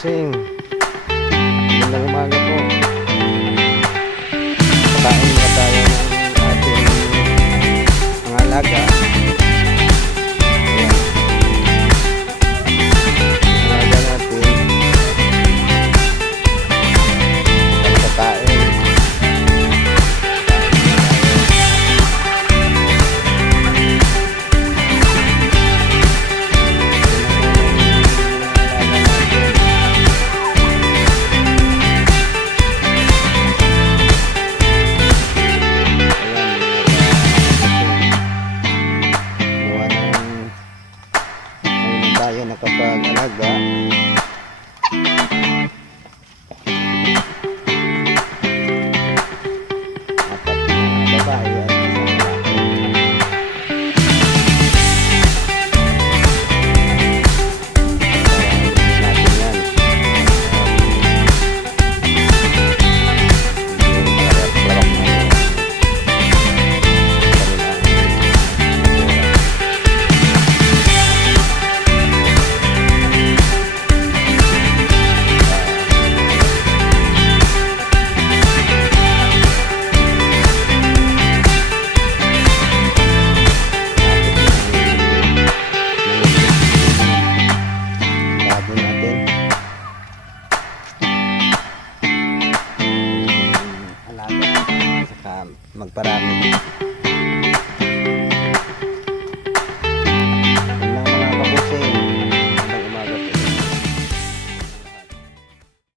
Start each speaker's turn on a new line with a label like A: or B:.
A: bossing. Magandang umaga po. Pakain muna tayo ng ating mga alaga. Tayo nakapag-alaga. Magparami.